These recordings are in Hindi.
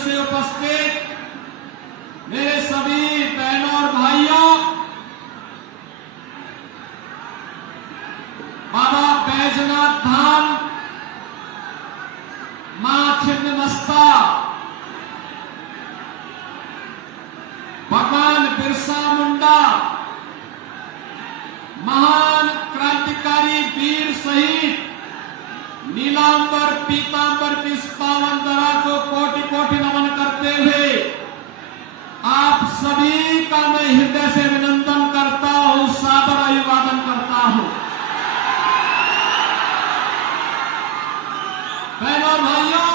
से उपस्थित मेरे सभी बहनों और भाइयों, बाबा बैजनाथ धाम, मां छिन्नमस्ता, भगवान बिरसा मुंडा, महान क्रांतिकारी वीर शहीद नीलांबर पीतांबर की इस पावन धरा को कोटि कोटि नमन करते हुए आप सभी का मैं हृदय से अभिनंदन करता हूं, सादर अभिवादन करता हूं। बहनों और भाइयों,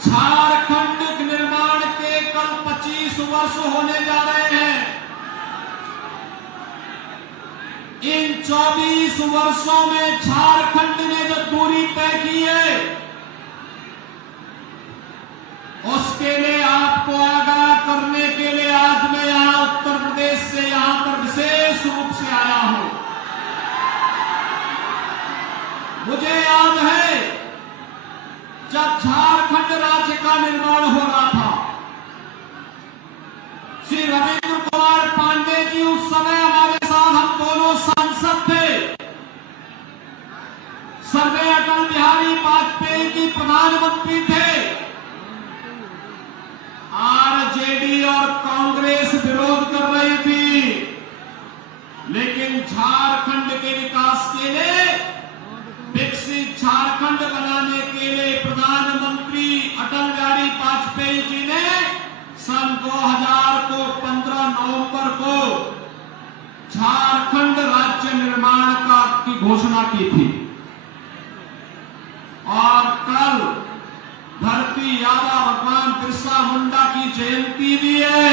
झारखंड के निर्माण के कल 25 वर्ष होने जा रहे हैं। इन 24 वर्षों में झारखंड ने जो दूरी तय की है, उसके लिए आपको आगाह करने के लिए आज मैं यहां उत्तर प्रदेश से यहां पर विशेष रूप से आया हूं। मुझे याद है जब झारखंड राज्य का निर्माण हो रहा था, श्री रविंद्र कुमार पांडे जी उस समय हमारे साथ, हम दोनों सांसद थे। स्वर्गीय अटल बिहारी वाजपेयी जी प्रधानमंत्री थे। आरजेडी और कांग्रेस विरोध कर रही थी, लेकिन झारखंड के विकास के लिए, विकसित झारखंड बनाने के लिए प्रधानमंत्री अटल बिहारी वाजपेयी जी ने सन 2000 को 15 नवंबर को झारखंड राज्य निर्माण की घोषणा की थी। और कल धरती यादा भगवान बिरसा मुंडा की जयंती भी है,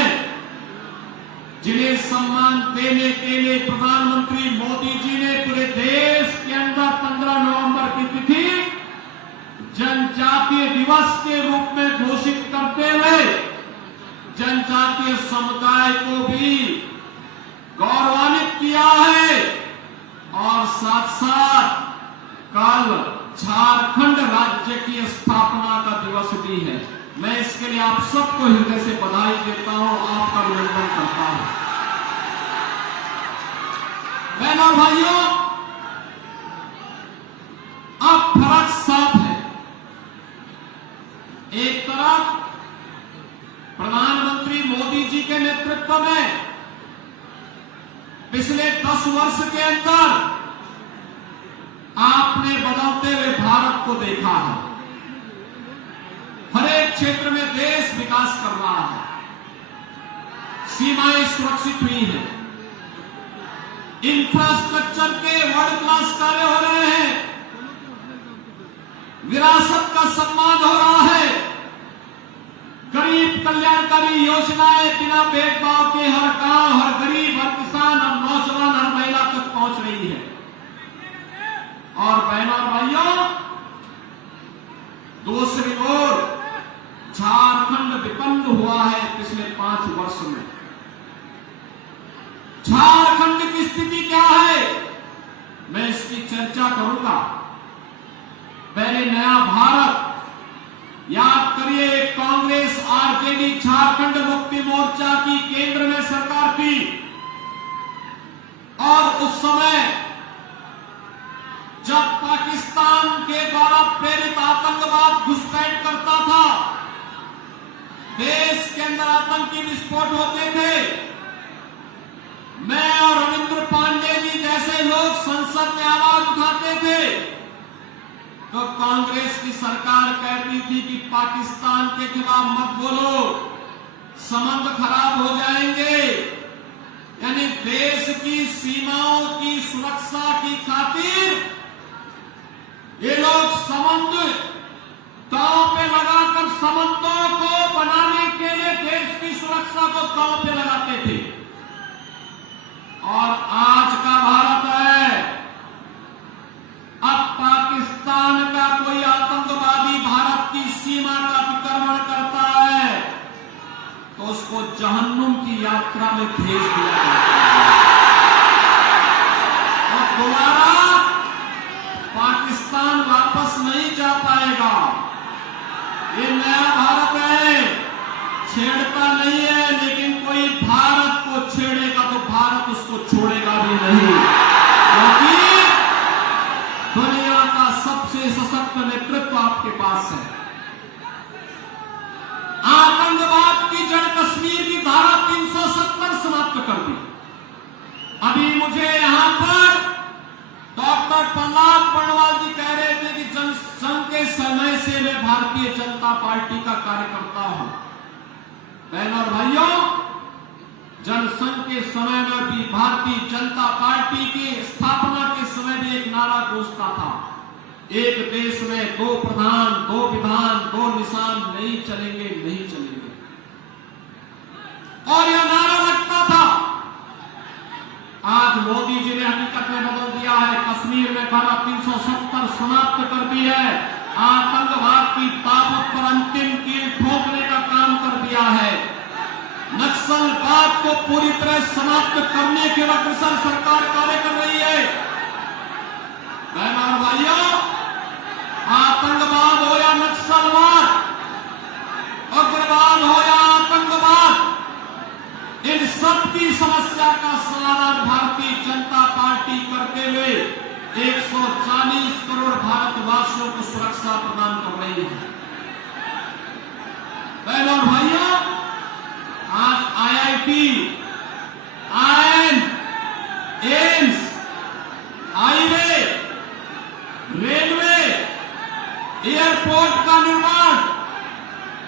जिन्हें सम्मान देने के लिए प्रधानमंत्री मोदी जी ने पूरे देश के अंदर 15 नवंबर की तिथि जनजातीय दिवस के रूप में घोषित करते हुए जनजातीय समुदाय को भी गौरवान्वित किया है। और साथ साथ कल झारखंड राज्य की स्थापना का दिवस भी है। मैं इसके लिए आप सबको हृदय से बधाई देता हूं, आपका अभिनंदन करता हूं। बहनों भाइयों, अब फर्क साफ है। एक तरफ प्रधानमंत्री मोदी जी के नेतृत्व में पिछले 10 वर्ष के अंदर आपने बदलते हुए भारत को देखा है। हर एक क्षेत्र में देश विकास कर रहा है, सीमाएं सुरक्षित हुई है, इंफ्रास्ट्रक्चर के वर्ल्ड क्लास कार्य हो रहे हैं, विरासत का सम्मान हो रहा है, गरीब कल्याणकारी योजनाएं बिना भेदभाव के हर गांव, हर गरीब, हर किसान, हर नौजवान, हर महिला तक पहुंच रही है। और बहनों और भाइयों, दूसरी ओर झारखंड विपन्न हुआ है पिछले 5 वर्ष में। झारखंड की स्थिति क्या है, मैं इसकी चर्चा करूंगा। पहले नया भारत, याद करिए, कांग्रेस आरजेडी झारखंड मुक्ति मोर्चा की केंद्र में सरकार थी, और उस समय जब पाकिस्तान के द्वारा प्रेरित आतंकवाद घुसपैठ करता था, देश के अंदर आतंकी विस्फोट होते थे, मैं और रविंद्र पांडे जी जैसे लोग संसद में आवाज उठाते थे, तो कांग्रेस की सरकार कहती थी कि पाकिस्तान के खिलाफ मत बोलो, संबंध खराब हो जाएंगे। यानी देश की सीमाओं की सुरक्षा की खातिर ये लोग संबंध दांव पे लगाकर संबंधों को बनाने के लिए देश की सुरक्षा को दांव पे लगाते थे। और आज का भारत है, अब पाकिस्तान का कोई आतंकवादी भारत की सीमा का अतिक्रमण करता है तो उसको जहन्नुम की यात्रा में भेज दिया जाता है, और दोबारा पाकिस्तान वापस नहीं जा पाएगा। छेड़ता नहीं है, लेकिन कोई भारत को छेड़ेगा तो भारत उसको छोड़ेगा भी नहीं, क्योंकि दुनिया का सबसे सशक्त नेतृत्व आपके पास है। आतंकवाद की जड़ कश्मीर की धारा 370 समाप्त कर दी। अभी मुझे यहां पर डॉक्टर प्रहलाद बंडवाल जी कह रहे थे कि जनसंघ के समय से मैं भारतीय जनता पार्टी का कार्यकर्ता हूं। बहनों और भाइयों, जनसंघ के समय में भी भारतीय जनता पार्टी की स्थापना के समय भी एक नारा गूंजता था, एक देश में दो प्रधान, दो विधान, दो निशान, नहीं चलेंगे, नहीं चलेंगे, और यह नारा लगता था। आज मोदी जी ने हकीकत में बदल दिया है। कश्मीर में धारा 370 समाप्त कर दी है। आतंकवाद की ताकत पर अंतिम कील ठोकने का काम कर दिया है। नक्सलवाद को पूरी तरह समाप्त करने के लिए अग्रसर सरकार कार्य कर रही है। बहनों और भाइयों, आतंकवाद हो या नक्सलवाद, उग्रवाद हो या आतंकवाद, इन सब की समस्या का समाधान भारतीय जनता पार्टी करते हुए 140 करोड़ भारतवासियों को सुरक्षा प्रदान कर रही है। बहनों और भाइयों, आज IIT, IIM, AIIMS, highway, railway, airport का निर्माण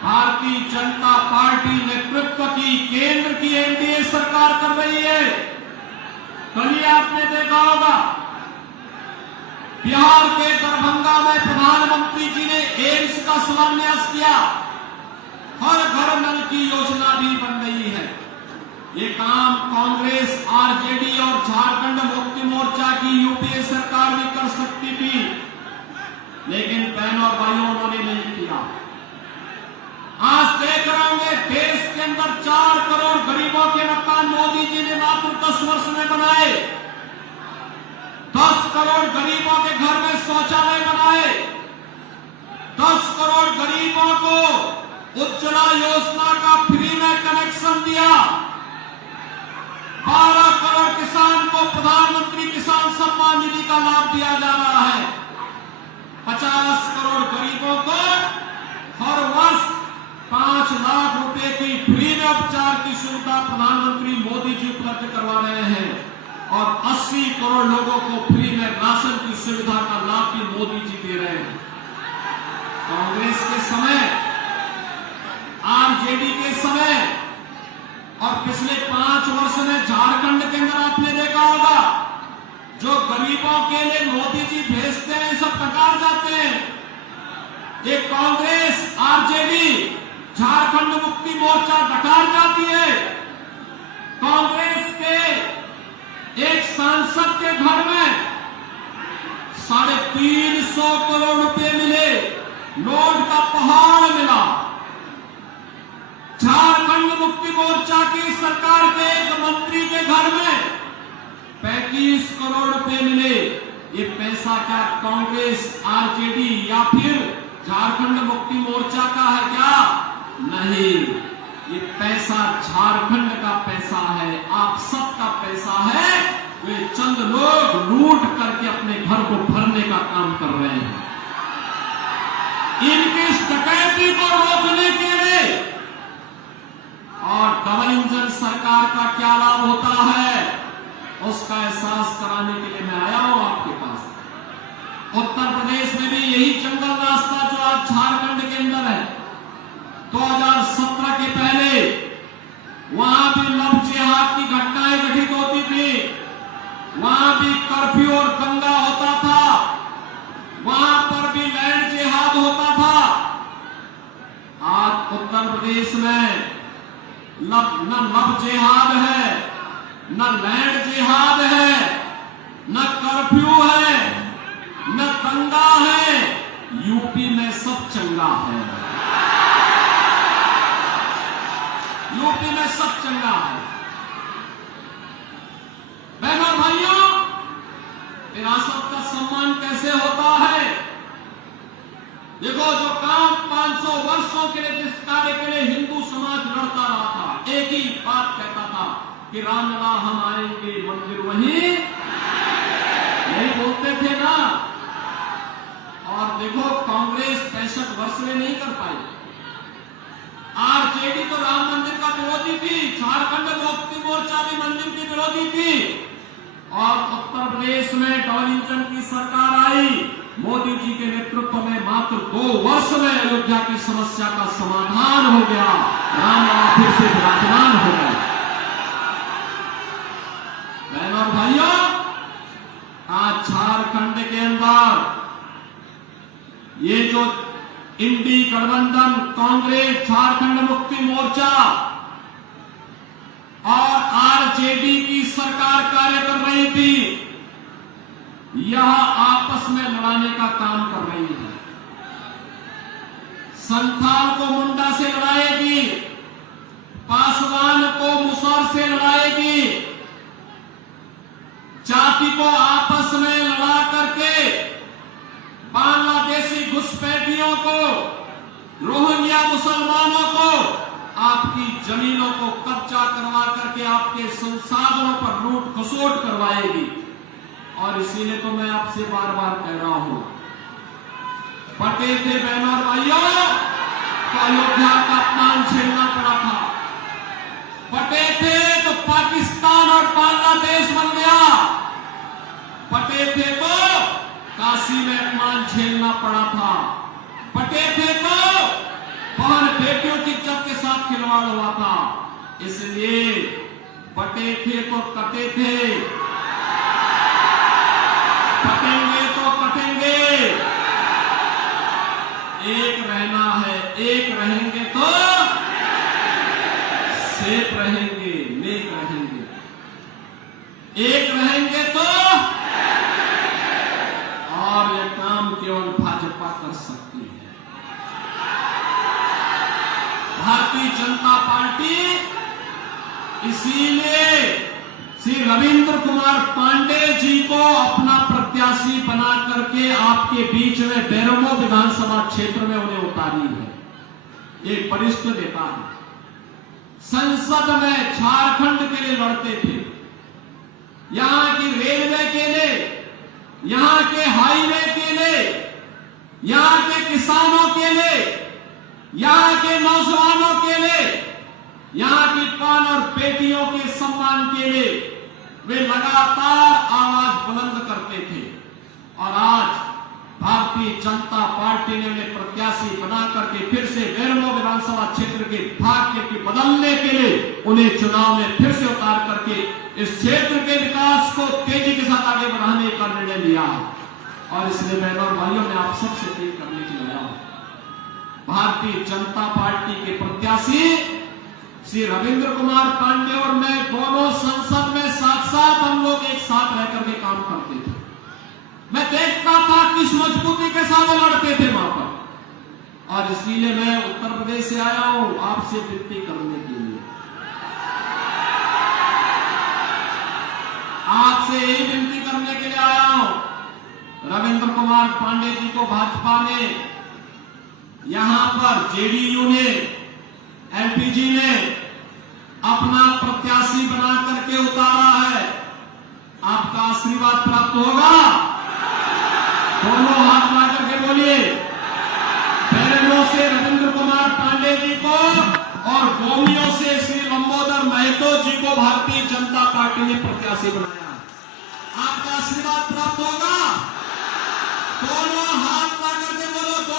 भारतीय जनता पार्टी नेतृत्व की केंद्र की एनडीए सरकार कर रही है। कल ही आपने देखा होगा, बिहार के दरभंगा में प्रधानमंत्री जी ने एम्स का शिलान्यास किया। हर घर नल की योजना भी बन रही है। ये काम कांग्रेस, आरजेडी और झारखंड मुक्ति मोर्चा की यूपीए सरकार भी कर सकती थी, लेकिन बहनों और भाइयों, उन्होंने नहीं किया। आज देख रहे होंगे, देश के अंदर 4 करोड़ गरीबों के मकान मोदी जी ने मात्र 10 वर्ष में बनाए। 10 करोड़ गरीबों के घर में शौचालय बनाए। 10 करोड़ गरीबों को उज्ज्वला योजना का फ्री में कनेक्शन दिया। 12 करोड़ किसान को प्रधानमंत्री किसान सम्मान निधि का लाभ दिया जा रहा है। 50 करोड़ गरीबों को हर वर्ष 5 लाख रुपए की फ्री में उपचार की सुविधा प्रधानमंत्री मोदी जी उपलब्ध करवा रहे हैं, और 80 करोड़ लोगों को फ्री में राशन की सुविधा का लाभ भी मोदी जी दे रहे हैं। कांग्रेस के समय, आरजेडी के समय और पिछले 5 वर्ष में झारखंड के अंदर आपने देखा होगा, जो गरीबों के लिए मोदी जी भेजते हैं, सब टकार जाते हैं। ये कांग्रेस, आरजेडी, झारखंड मुक्ति मोर्चा डकार जाती है। कांग्रेस के एक सांसद के घर में 350 करोड़ रुपए मिले, नोट का पहाड़ मिला। झारखंड मुक्ति मोर्चा की सरकार के एक मंत्री के घर में 35 करोड़ रुपए मिले। ये पैसा क्या कांग्रेस, आरजेडी या फिर झारखंड मुक्ति मोर्चा का है क्या? नहीं, ये पैसा झारखंड का पैसा है, आप सबका पैसा है। वे चंद लोग लूट करके अपने घर को भरने का काम कर रहे हैं। इनकी डकैती को रोकने के लिए और डबल इंजन सरकार का क्या लाभ होता है, उसका एहसास कराने के लिए मैं आया हूं आपके पास। उत्तर प्रदेश में भी यही जंगल रास्ता जो आज झारखंड के अंदर है, 2017 के पहले वहां भी लव जिहाद की घटनाएं घटित होती थी, वहां भी कर्फ्यू और दंगा होता था, वहां पर भी लैंड जिहाद होता था। आज उत्तर प्रदेश में न लव जिहाद है, न लैंड जिहाद है, न कर्फ्यू है, न दंगा है। यूपी में सब चंगा है, यूपी में सब चंगा है। बहनों भाइयों, विरासत का सम्मान कैसे होता है? देखो जो काम 500 वर्षों के लिए जिस कार्य के लिए हिंदू समाज लड़ता रहा था, एक ही बात कहता था कि रामलला हम आएंगे, मंदिर वहीं, यही बोलते थे ना। और देखो कांग्रेस 65 वर्ष में नहीं कर पाई। आरजेडी तो राम मंदिर का विरोधी थी, झारखंड मुक्ति मोर्चा भी मंदिर की विरोधी थी, और उत्तर प्रदेश में डबल इंजन की सरकार आई मोदी जी के नेतृत्व में। मात्र 2 वर्ष में अयोध्या की समस्या का समाधान हो गया, रामलला फिर से विराजमान हो गए। बहनों और भाइयों, आज झारखंड के अंदर ये जो इंडी गठबंधन, कांग्रेस, झारखंड मुक्ति मोर्चा और आरजेडी की सरकार कार्य कर रही थी, यह आपस में लड़ाने का काम कर रही है। संथाल को मुंडा से लड़ाएगी, पासवान को मुसहर से लड़ाएगी, जाति को आपस में लड़ा करके बांग्लादेशी घुसपैठियों को, रोहिंग्या मुसलमानों को, आपकी जमीनों को कब्जा करवा करके आपके संसाधनों पर लूट खसोट करवाएगी। और इसीलिए तो मैं आपसे बार बार कह रहा हूं, पटे थे बहनों और भाइयों तो अयोध्या का अपमान झेलना पड़ा था, पटे थे तो पाकिस्तान और बांग्लादेश बन गया, पटे थे तो काशी में अपमान झेलना पड़ा था, पटे थे तो बहन बेटियों की इज्जत के साथ खिलवाड़ हुआ था। इसलिए पटे थे तो कटे थे, कटेंगे तो कटेंगे, एक रहना है, एक रहेंगे तो सेफ रहेंगे, नेक रहेंगे, एक रहेंगे तो, और यह काम केवल भाजपा कर सकती है। भारतीय जनता पार्टी इसीलिए श्री रविंद्र कुमार पांडे जी को अपना प्रत्याशी बना करके आपके बीच में बेरमो विधानसभा क्षेत्र में उन्हें उतारी है। एक वरिष्ठ नेता है, संसद में झारखंड के लिए लड़ते थे, यहां की रेलवे के लिए, यहां के हाईवे के लिए, यहां के किसानों के लिए, यहां के नौजवानों के लिए, यहां की पान और बेटियों के सम्मान के लिए वे लगातार आवाज बुलंद करते थे। और आज भारतीय जनता पार्टी ने उन्हें प्रत्याशी बना करके फिर से बेरमो विधानसभा क्षेत्र के भाग्य के बदलने के लिए उन्हें चुनाव में फिर से उतार करके इस क्षेत्र के विकास को तेजी के साथ आगे बढ़ाने का निर्णय लिया। और इसलिए बहनों और भाइयों में आप सबसे अपील करने के लिए आया हूं, भारतीय जनता पार्टी के प्रत्याशी श्री रविंद्र कुमार पांडे और मैं दोनों संसद में साथ साथ हम लोग एक साथ रह करके काम करते थे। मैं देखता था किस मजबूती के साथ वो लड़ते थे वहां पर, और इसलिए मैं उत्तर प्रदेश से आया हूं आपसे विनती करने के लिए, आपसे यही विनती करने के लिए आया हूं। रविंद्र कुमार पांडे जी को भाजपा ने, यहां पर जेडीयू ने, एलपीजी ने अपना प्रत्याशी बना करके उतारा है। आपका आशीर्वाद प्राप्त होगा, दोनों हाथ ला करके बोलिए, बैरमो से रविंद्र कुमार पांडे जी को और गोमियों से श्री लंबोदर महतो जी को भारतीय जनता पार्टी ने प्रत्याशी बनाया। आपका आशीर्वाद प्राप्त होगा, दोनों